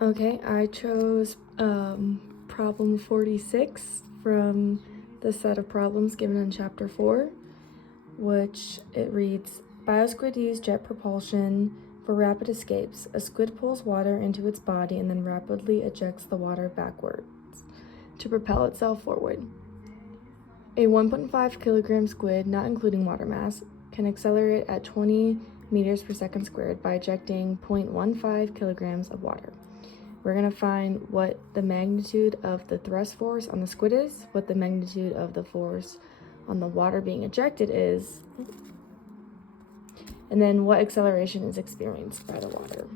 Okay, I chose problem 46 from the set of problems given in chapter 4, which it reads, Biosquid use jet propulsion for rapid escapes. A squid pulls water into its body and then rapidly ejects the water backwards to propel itself forward. A 1.5 kilogram squid, not including water mass, can accelerate at 20 meters per second squared by ejecting 0.15 kilograms of water. We're going to find what the magnitude of the thrust force on the squid is, what the magnitude of the force on the water being ejected is, and then what acceleration is experienced by the water.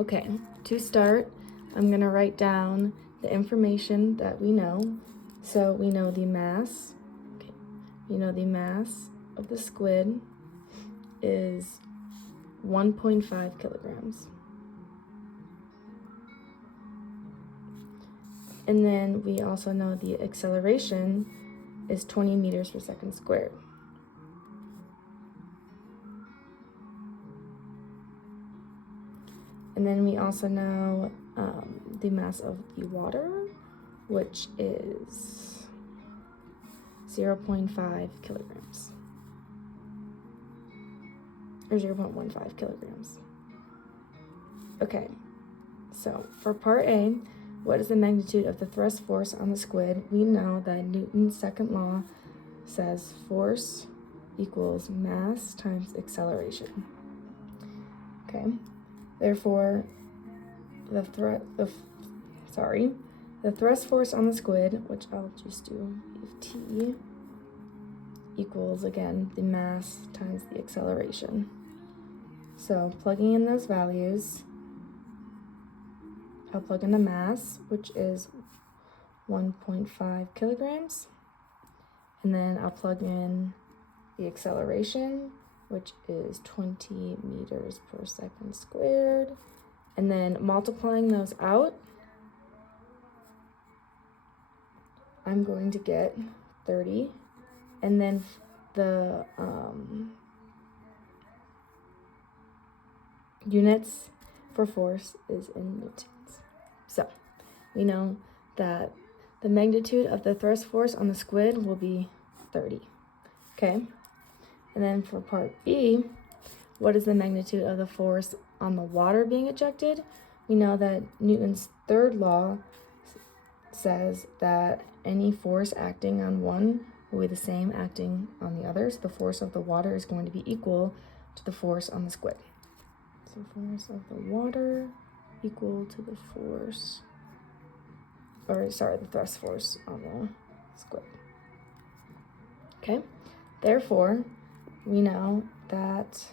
Okay, to start, I'm going to write down the information that we know. So we know the mass. Okay, we know the mass of the squid is 1.5 kilograms. And then we also know the acceleration is 20 meters per second squared. And then we also know the mass of the water, which is 0.5 kilograms. Or 0.15 kilograms. Okay, so for part A, what is the magnitude of the thrust force on the squid? We know that Newton's second law says force equals mass times acceleration. Okay, therefore, the thrust force on the squid, which I'll just do T, equals, again, the mass times the acceleration. So plugging in those values, I'll plug in the mass, which is 1.5 kilograms, and then I'll plug in the acceleration, which is 20 meters per second squared, and then multiplying those out, I'm going to get 30, and then the units for force is in newtons. So we know that the magnitude of the thrust force on the squid will be 30. Okay, and then for part B, what is the magnitude of the force on the water being ejected? We know that Newton's third law says that any force acting on one will be the same acting on the other. So the force of the water is going to be equal to the force on the squid. So force of the water equal to the force, the thrust force on the squid. Okay, therefore, we know that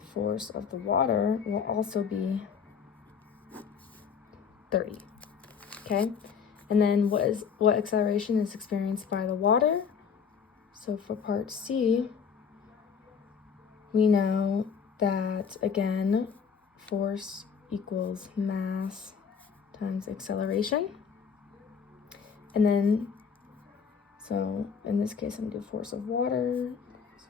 the force of the water will also be 30. Okay, and then what acceleration is experienced by the water? So for part C, we know that, again, force equals mass times acceleration. And then, so in this case, I'm going to do force of water.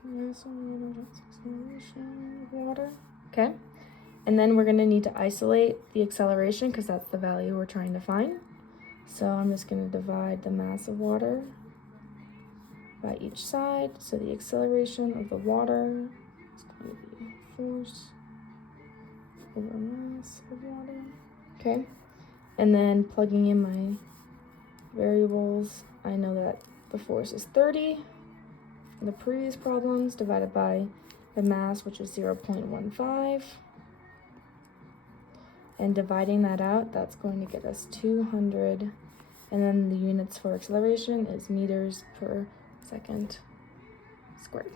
Mass acceleration of water. Okay. And then we're going to need to isolate the acceleration because that's the value we're trying to find. So I'm just going to divide the mass of water by each side. So the acceleration of the water is going to be force over mass of water. Okay, and then plugging in my variables, I know that the force is 30 in the previous problems divided by the mass, which is 0.15, and dividing that out, that's going to get us 200, and then the units for acceleration is meters per second squared.